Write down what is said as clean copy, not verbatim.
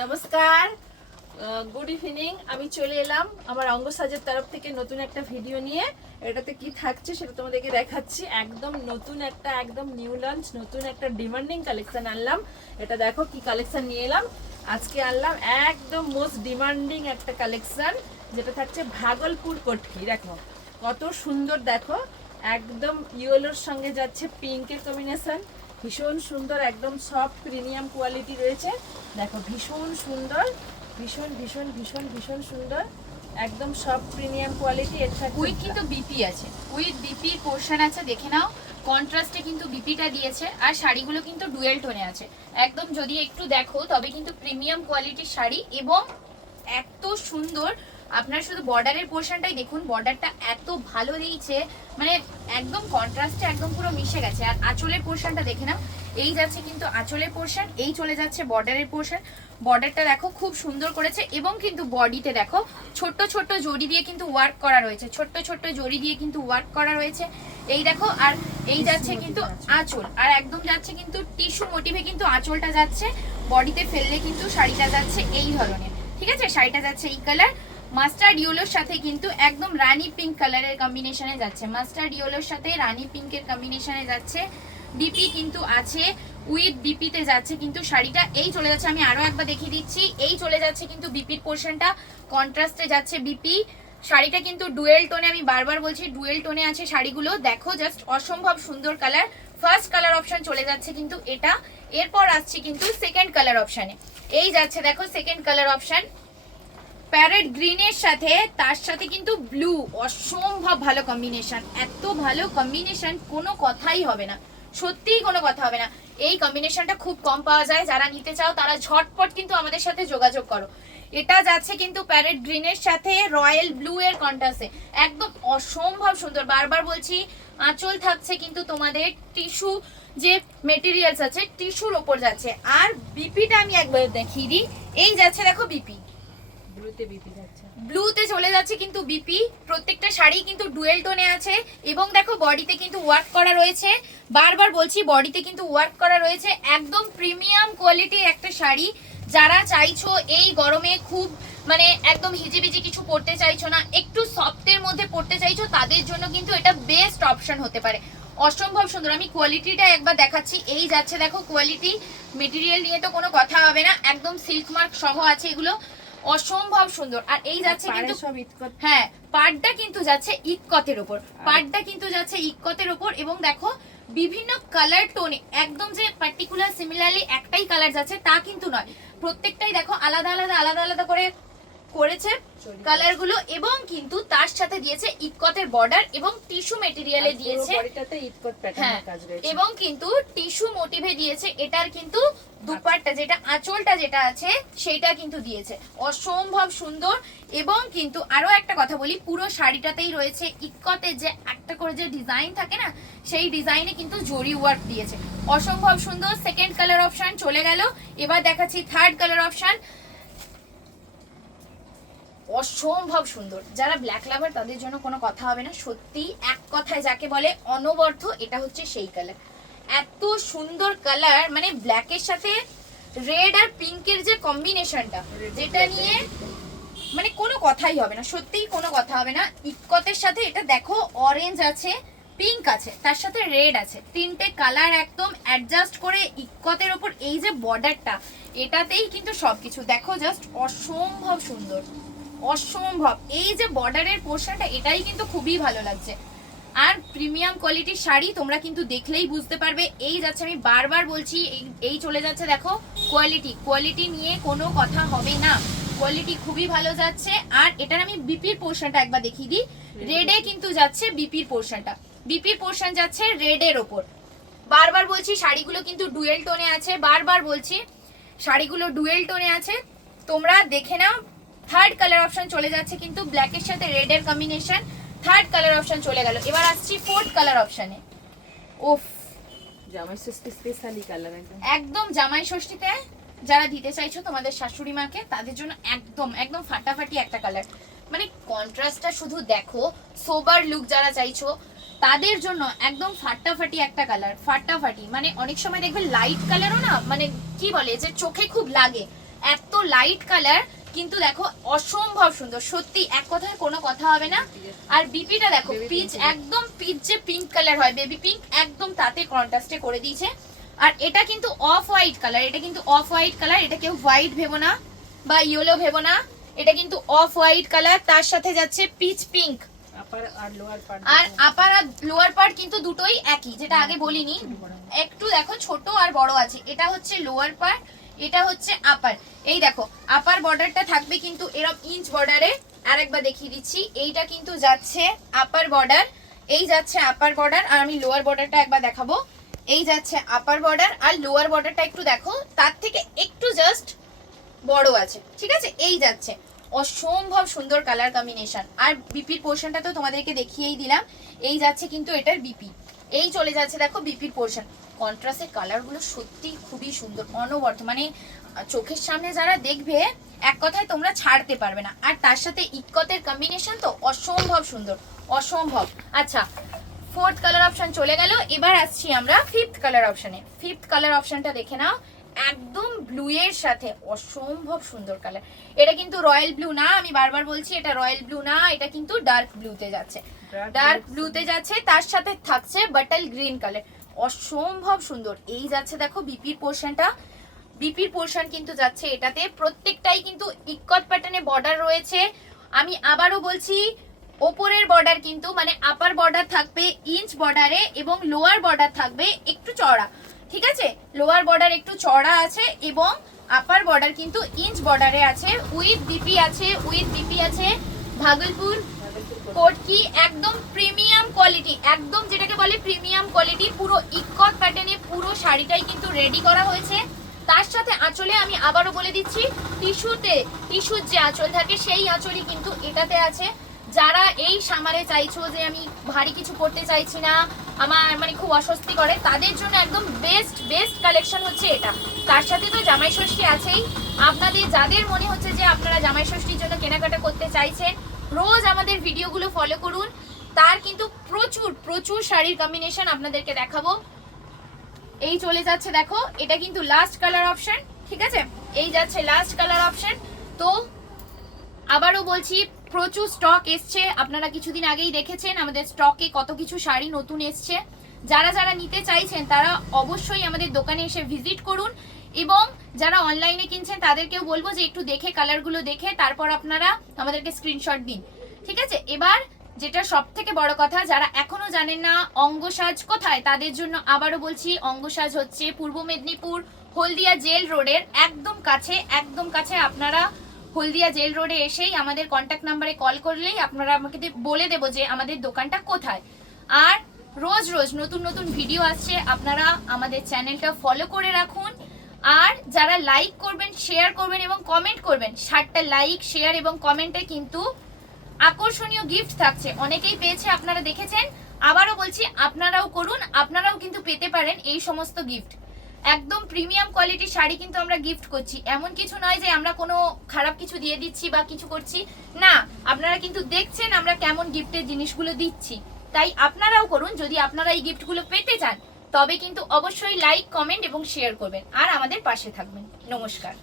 নমস্কার, good evening. আমি চলে এলাম আমার অঙ্গ সাজের তরফ থেকে নতুন একটা ভিডিও নিয়ে। এটাতে কি থাকছে সেটা তোমাদেরকে দেখাচ্ছি। একদম নতুন একটা, একদম নিউ লঞ্চ, নতুন একটা ডিমান্ডিং কালেকশন আনলাম। এটা দেখো কি কালেকশন নিয়ে এলাম। আজকে আনলাম একদম মোস্ট ডিমান্ডিং একটা কালেকশন, যেটা থাকছে ভাগলপুর কটকি। দেখো কত সুন্দর, দেখো একদম ইয়েলোর সঙ্গে যাচ্ছে পিঙ্কের কম্বিনেশন। ভীষণ সুন্দর, একদম সফট প্রিমিয়াম কোয়ালিটি রয়েছে। দেখো ভীষণ সুন্দর, ভীষণ ভীষণ ভীষণ ভীষণ সুন্দর, একদম সফট প্রিমিয়াম কোয়ালিটি। এটা উইথ কিন্তু বিপি আছে, উইথ বিপি পোর্শন আছে, দেখে নাও। কন্ট্রাস্টে কিন্তু বিপিটা দিয়েছে, আর শাড়িগুলো কিন্তু ডুয়েল টোনে আছে। একদম যদি একটু দেখো তবে কিন্তু প্রিমিয়াম কোয়ালিটির শাড়ি, এবং এত সুন্দর। আপনার শুধু বর্ডারের পোর্শনটাই দেখুন, বর্ডারটা এত ভালো দিয়েছে, মানে একদম কন্ট্রাস্টে একদম পুরো মিশে গেছে। আর আঁচলের পোর্শনটা দেখে নাও, এই যাচ্ছে কিন্তু আঁচলের পোর্শন, এই চলে যাচ্ছে বর্ডারের পোর্শন। বর্ডারটা দেখো খুব সুন্দর করেছে, এবং কিন্তু বডিতে দেখো ছোট্ট ছোট্ট জড়ি দিয়ে কিন্তু ওয়ার্ক করা রয়েছে, ছোট্ট ছোট্ট জড়ি দিয়ে কিন্তু ওয়ার্ক করা রয়েছে। এই দেখো, আর এই যাচ্ছে কিন্তু আঁচল, আর একদম যাচ্ছে কিন্তু টিস্যু মোটিভে কিন্তু আঁচলটা যাচ্ছে। বডিতে ফেললে কিন্তু শাড়িটা যাচ্ছে এই ধরনের, ঠিক আছে। শাড়িটা যাচ্ছে এই কালার, মাস্টার্ড ইয়েলোর সাথে কিন্তু একদম রানী পিঙ্ক কালারের কম্বিনেশনে যাচ্ছে। মাস্টার্ড ইয়েলোর সাথে রানী পিঙ্কের কম্বিনেশনে যাচ্ছে। বিপি কিন্তু আছে, উইথ বিপিতে যাচ্ছে কিন্তু শাড়িটা। এই চলে যাচ্ছে, আমি আরো একবার দেখিয়ে দিচ্ছি, এই চলে যাচ্ছে কিন্তু বিপির পোর্শনটা, কন্ট্রাস্টে যাচ্ছে বিপি। শাড়িটা কিন্তু ডুয়েল টোনে, আমি বারবার বলছি ডুয়েল টোনে আছে শাড়িগুলো। দেখো জাস্ট অসম্ভব সুন্দর কালার। ফার্স্ট কালার অপশন চলে যাচ্ছে কিন্তু এটা। এরপর আসছি কিন্তু সেকেন্ড কালার অপশানে। এই যাচ্ছে দেখো সেকেন্ড কালার অপশন, প্যারেট গ্রিনের সাথে, তার সাথে কিন্তু ব্লু। অসম্ভব ভালো কম্বিনেশন, এত ভালো কম্বিনেশন কোনো কথাই হবে না, সত্যিই কোনো কথা হবে না। এই কম্বিনেশনটা খুব কম পাওয়া যায়, যারা নিতে চাও তারা ঝটপট কিন্তু আমাদের সাথে যোগাযোগ করো। এটা যাচ্ছে কিন্তু প্যারেট গ্রিনের সাথে রয়্যাল ব্লু এর কন্ট্রাস্টে, একদম অসম্ভব সুন্দর। বারবার বলছি, আঁচল থাকছে কিন্তু তোমাদের টিস্যু যে মেটেরিয়ালস আছে টিস্যুর ওপর যাচ্ছে। আর বিপিটা আমি একবার দেখিয়ে দিই, এই যাচ্ছে দেখো বিপি, ব্লুতে বিপি যাচ্ছে, ব্লুতে চলে যাচ্ছে কিন্তু বিপি। প্রত্যেকটা শাড়ি কিন্তু ডুয়েল টোনে আছে, এবং দেখো বডিতে কিন্তু ওয়ার্ক করা রয়েছে। বারবার বলছি বডিতে কিন্তু ওয়ার্ক করা রয়েছে। একদম প্রিমিয়াম কোয়ালিটির একটা শাড়ি। যারা চাইছো এই গরমে খুব মানে একদম হিজিবিজি কিছু পরতে চাইছো না, একটু সফটের মধ্যে পরতে চাইছো, তাদের জন্য কিন্তু এটা বেস্ট অপশন হতে পারে। অসম্ভব সুন্দর। আমি কোয়ালিটিটা একবার দেখাচ্ছি, এই যাচ্ছে দেখো কোয়ালিটি। মেটেরিয়াল নিয়ে তো কোনো কথা হবে না, একদম সিল্ক মার্ক সহ আছে এগুলো, অসম্ভব সুন্দর। আর এই যাচ্ছে কিন্তু সব ইতকত। হ্যাঁ, পাড়টা কিন্তু যাচ্ছে ইক্কতের উপর, পাড়টা কিন্তু যাচ্ছে ইক্কতের উপর। এবং দেখো বিভিন্ন কালার টোনে, একদম যে পার্টিকুলার সিমিলারলি একটাই কালার যাচ্ছে তা কিন্তু নয়, প্রত্যেকটাই দেখো আলাদা আলাদা আলাদা আলাদা করে করেছে কালার গুলো। এবং কিন্তু তার সাথে দিয়েছে ইক্কতের বর্ডার, এবং টিস্যু মেটেরিয়ালে দিয়েছে, বডিটাতে ইতকত প্যাটার্নের কাজ রয়েছে, এবং কিন্তু টিস্যু মোটিভে দিয়েছে। এটার কিন্তু দুপাট্টা যেটা আঁচলটা যেটা আছে সেটা কিন্তু দিয়েছে, অসম্ভব সুন্দর। এবং কিন্তু আরো একটা কথা বলি, পুরো শাড়িটাতেই রয়েছে ইক্কতের যে একটা করে যে ডিজাইন থাকে না, সেই ডিজাইনে কিন্তু জরি ওয়ার্ক দিয়েছে, অসম্ভব সুন্দর। সেকেন্ড কালার অপশন চলে গেল, এবার দেখাচ্ছি থার্ড কালার অপশন। অসম্ভব সুন্দর। যারা ব্ল্যাক লাভার তাদের জন্য কোনো কথা হবে না, সত্যি এক কথায় যাকে বলে অনবর্থ, এটা হচ্ছে সেই কালার। এত সুন্দর কালার, মানে ব্ল্যাকের সাথে রেড আর পিঙ্কের যে কম্বিনেশনটা, যেটা নিয়ে মানে কোনো কথাই হবে না, সত্যিই কোনো কথা হবে না। ইক্কতের সাথে এটা দেখো অরেঞ্জ আছে, পিঙ্ক আছে, তার সাথে রেড আছে, তিনটে কালার একদম অ্যাডজাস্ট করে ইক্কতের ওপর এই যে বর্ডারটা, এটাতেই কিন্তু সবকিছু দেখো জাস্ট অসম্ভব সুন্দর, অসম্ভব। এই যে বর্ডারের পোর্শনটা, এটাই কিন্তু খুবই ভালো লাগছে। আর প্রিমিয়াম কোয়ালিটির শাড়ি তোমরা কিন্তু দেখলেই বুঝতে পারবে। এই যাচ্ছে, আমি বারবার বলছি, এই চলে যাচ্ছে দেখো কোয়ালিটি, কোয়ালিটি নিয়ে কোনো কথা হবে না, কোয়ালিটি খুবই ভালো যাচ্ছে। আর এটার আমি বিপির পোর্শনটা একবার দেখিয়ে দিই, রেডে কিন্তু যাচ্ছে বিপির পোর্শনটা, বিপির পোর্শন যাচ্ছে রেডের ওপর। বারবার বলছি শাড়িগুলো কিন্তু ডুয়েল টোনে আছে, বারবার বলছি শাড়িগুলো ডুয়েল টোনে আছে, তোমরা দেখে নাও। থার্ড কালার অপশন চলে যাচ্ছে কিন্তু ব্ল্যাকের সাথে রেডের কম্বিনেশন, থার্ড কালার অপশন চলে গেল। এবার আসছি ফোর্থ কালার অপশনে। ওফ, জামাই ষষ্ঠী স্পেশালি কালার, একদম জামাই ষষ্ঠীতে যারা দিতে চাইছো তোমাদের শাশুড়ি মাকে, তাদের জন্য একদম একদম ফাটাফাটি একটা কালার। মানে কন্ট্রাস্টটা শুধু দেখো, সোবার লুক যারা চাইছো তাদের জন্য একদম ফাটাফাটি একটা কালার, ফাটাফাটি। মানে অনেক সময় দেখবে লাইট কালারও না, মানে কি বলে যে চোখে খুব লাগে, এত লাইট কালার, কিন্তু দেখো অসম্ভব সুন্দর, সত্যি এক কথায় কোনো কথা হবে না। আর বিপিটা দেখো পিচ, একদম পিচ যে পিঙ্ক কালার হয়, বেবি পিঙ্ক, একদম তাতে কন্ট্রাস্টে করে দিয়েছে। আর এটা কিন্তু অফ হোয়াইট কালার, এটা কিন্তু অফ হোয়াইট কালার, এটা কেউ হোয়াইট ভেবো না বা ইয়েলো ভেবো না, এটা কিন্তু অফ হোয়াইট কালার, তার সাথে যাচ্ছে পিচ পিঙ্ক। আর আপার আর লোয়ার পার্ট কিন্তু দুটোই একই, যেটা আগে বলিনি, একটু দেখো ছোট আর বড় আছে। এটা হচ্ছে লোয়ার পার্ট, এটা হচ্ছে আপার। এই দেখো আপার বর্ডারটা থাকবে কিন্তু এরকম ইঞ্চ বর্ডারে, আরেকবার দেখিয়ে দিচ্ছি, এইটা কিন্তু যাচ্ছে আপার বর্ডার, এই যাচ্ছে আপার বর্ডার। আর আমি লোয়ার বর্ডারটা একবার দেখাবো, এই যাচ্ছে আপার বর্ডার, আর লোয়ার বর্ডারটা একটু দেখো তার থেকে একটু জাস্ট বড় আছে, ঠিক আছে, এই যাচ্ছে। অসম্ভব সুন্দর কালার কম্বিনেশন। আর বিপির পোর্শনটা তো তোমাদেরকে দেখিয়েই দিলাম, এই যাচ্ছে কিন্তু এটার বিপি, এই চলে যাচ্ছে দেখো বিপির পোর্শন। কন্ট্রাস্টের কালারগুলো সত্যি খুবই সুন্দর, অনবরত, মানে চোখের সামনে যারা দেখবে এক কথায় তোমরা ছাড়তে পারবে না। আর তার সাথে ইক্কতের কম্বিনেশন তো অসম্ভব সুন্দর, অসম্ভব। আচ্ছা, ফোর্থ কালার অপশন চলে গেল, এবার আসছি আমরা ফিফথ কালার অপশনে। ফিফথ কালার অপশনটা দেখে নাও, একদম ব্লু এর সাথে অসম্ভব সুন্দর কালার। এটা কিন্তু রয়্যাল ব্লু না, আমি বারবার বলছি এটা রয়্যাল ব্লু না, এটা কিন্তু ডার্ক ব্লুতে যাচ্ছে, ডার্ক ব্লুতে যাচ্ছে, তার সাথে থাকছে বাটল গ্রিন কালার, অসম্ভব সুন্দর। এই যাচ্ছে দেখো বিপির পোর্শনটা, বিপির পোর্শন কিন্তু যাচ্ছে এটাতে, প্রত্যেকটাই কিন্তু ইক্কত প্যাটার্নে বর্ডার রয়েছে। আমি আবারও বলছি, ওপরের বর্ডার কিন্তু মানে আপার বর্ডার থাকবে ইঞ্চ বর্ডারে এবং লোয়ার বর্ডার থাকবে একটু চওড়া, ঠিক আছে, লোয়ার বর্ডার একটু চওড়া আছে এবং আপার বর্ডার কিন্তু ইঞ্চ বর্ডারে আছে, উইথ বিপি আছে, উইথ বিপি আছে ভাগলপুর কোটকি, একদম প্রিমিয়াম কোয়ালিটি, একদম যেটাকে বলে প্রিমিয়াম কোয়ালিটি, পুরো ইক্কত প্যাটার্নে পুরো শাড়িটাই কিন্তু রেডি করা হয়েছে। তার সাথে আঁচলে আমি আবারও বলে দিচ্ছি, টিস্যুর যে আঁচল থাকে সেই আঁচলই কিন্তু এটাতে আছে। যারা এই সামারে চাইছো যে আমি ভারী কিছু করতে চাইছি না, আমার মানে খুব অস্বস্তি করে, তাদের জন্য একদম বেস্ট বেস্ট কালেকশন হচ্ছে এটা। তার সাথে তো জামাই ষষ্ঠী আছেই, আপনাদের যাদের মনে হচ্ছে যে আপনারা জামাই ষষ্ঠীর জন্য কেনাকাটা করতে চাইছেন, রোজ আমাদের ভিডিওগুলো ফলো করুন, তার কিন্তু প্রচুর প্রচুর শাড়ির কম্বিনেশন আপনাদেরকে দেখাবো। এই চলে যাচ্ছে দেখো, এটা কিন্তু লাস্ট কালার অপশন, ঠিক আছে, এই যাচ্ছে লাস্ট কালার অপশন। তো আবারও বলছি, প্রচুর স্টক এসছে, আপনারা কিছুদিন আগেই দেখেছেন আমাদের স্টকে কত কিছু শাড়ি নতুন এসছে। যারা যারা নিতে চাইছেন তারা অবশ্যই আমাদের দোকানে এসে ভিজিট করুন, এবং যারা অনলাইনে কিনছেন তাদেরকেও বলবো যে একটু দেখে কালারগুলো দেখে তারপর আপনারা আমাদেরকে স্ক্রিনশট দিন, ঠিক আছে। এবার যেটা সব থেকে বড় কথা, যারা এখনো জানেন না অঙ্গসাজ কোথায়, তাদের জন্য আবারও বলছি, অঙ্গসাজ হচ্ছে পূর্ব মেদিনীপুর হলদিয়া জেল রোডের একদম কাছে, একদম কাছে। আপনারা হলদিয়া জেল রোডে এসেই আমাদের কন্ট্যাক্ট নাম্বারে কল করলেই আপনারা আমাকে বলে দেবো যে আমাদের দোকানটা কোথায়। আর রোজ রোজ নতুন নতুন ভিডিও আসছে, আপনারা আমাদের চ্যানেলটা ফলো করে রাখুন। আর যারা লাইক করবেন, শেয়ার করবেন এবং কমেন্ট করবেন, 60টা লাইক শেয়ার এবং কমেন্টে কিন্তু আকর্ষণীয় গিফট থাকছে, অনেকেই পেয়েছে আপনারা দেখেছেন, আবারও বলছি আপনারাও করুন, আপনারাও কিন্তু পেতে পারেন এই সমস্ত গিফট। একদম প্রিমিয়াম কোয়ালিটির শাড়ি কিন্তু আমরা গিফট করছি, এমন কিছু নয় যে আমরা কোনো খারাপ কিছু দিয়ে দিচ্ছি বা কিছু করছি না, আপনারা কিন্তু দেখছেন আমরা কেমন গিফটের জিনিসগুলো দিচ্ছি, তাই আপনারাও করুন। যদি আপনারা এই গিফটগুলো পেতে চান তবে কিন্তু অবশ্যই লাইক কমেন্ট এবং শেয়ার করবেন আর আমাদের পাশে থাকবেন। নমস্কার।